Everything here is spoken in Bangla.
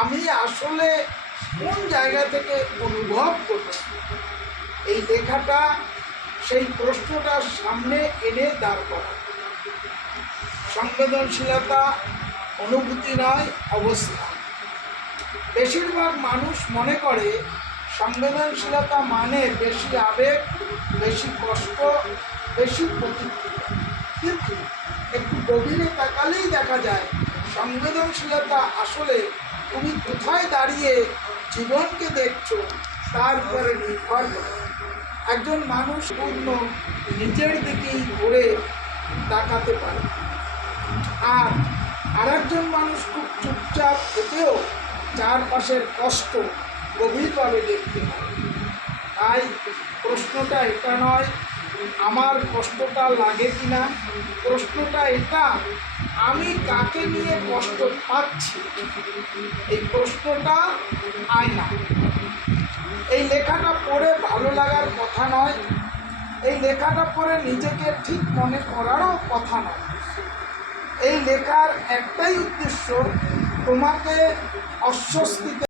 আমি আসলে কোন জায়গা থেকে অনুভব করছি, এই লেখাটা সেই প্রশ্নটার সামনে এনে দাঁড় করা। সংবেদনশীলতা অনুভূতি নয়, অবস্থা। বেশিরভাগ মানুষ মনে করে সংবেদনশীলতা মানে বেশি আবেগ, বেশি কষ্ট, বেশি প্রতিক্রিয়া। কিন্তু একটু গভীরে তাকালেই দেখা যায় সংবেদনশীলতা আসলে তুমি কোথায় দাঁড়িয়ে জীবনকে দেখছো তার উপরে নির্ভর করে। একজন মানুষ পূর্ণ নিজের দিকেই ঘুরে তাকাতে পারে, আর আরেকজন মানুষ খুব চুপচাপ থেকেও চারপাশের কষ্ট গভীরভাবে দেখতে পারে। তাই প্রশ্নটা এটা নয় আমার কষ্টটা লাগে কিনা, প্রশ্নটা এটা আমি কাকে নিয়ে কষ্ট পাচ্ছি। এই প্রশ্নটা আয়না। এই লেখাটা পড়ে ভালো লাগার কথা নয়, এই লেখাটা পড়ে নিজেকে ঠিক মনে করারও কথা নয়। এই লেখার একটাই উদ্দেশ্য, তোমাকে অস্বস্তিতে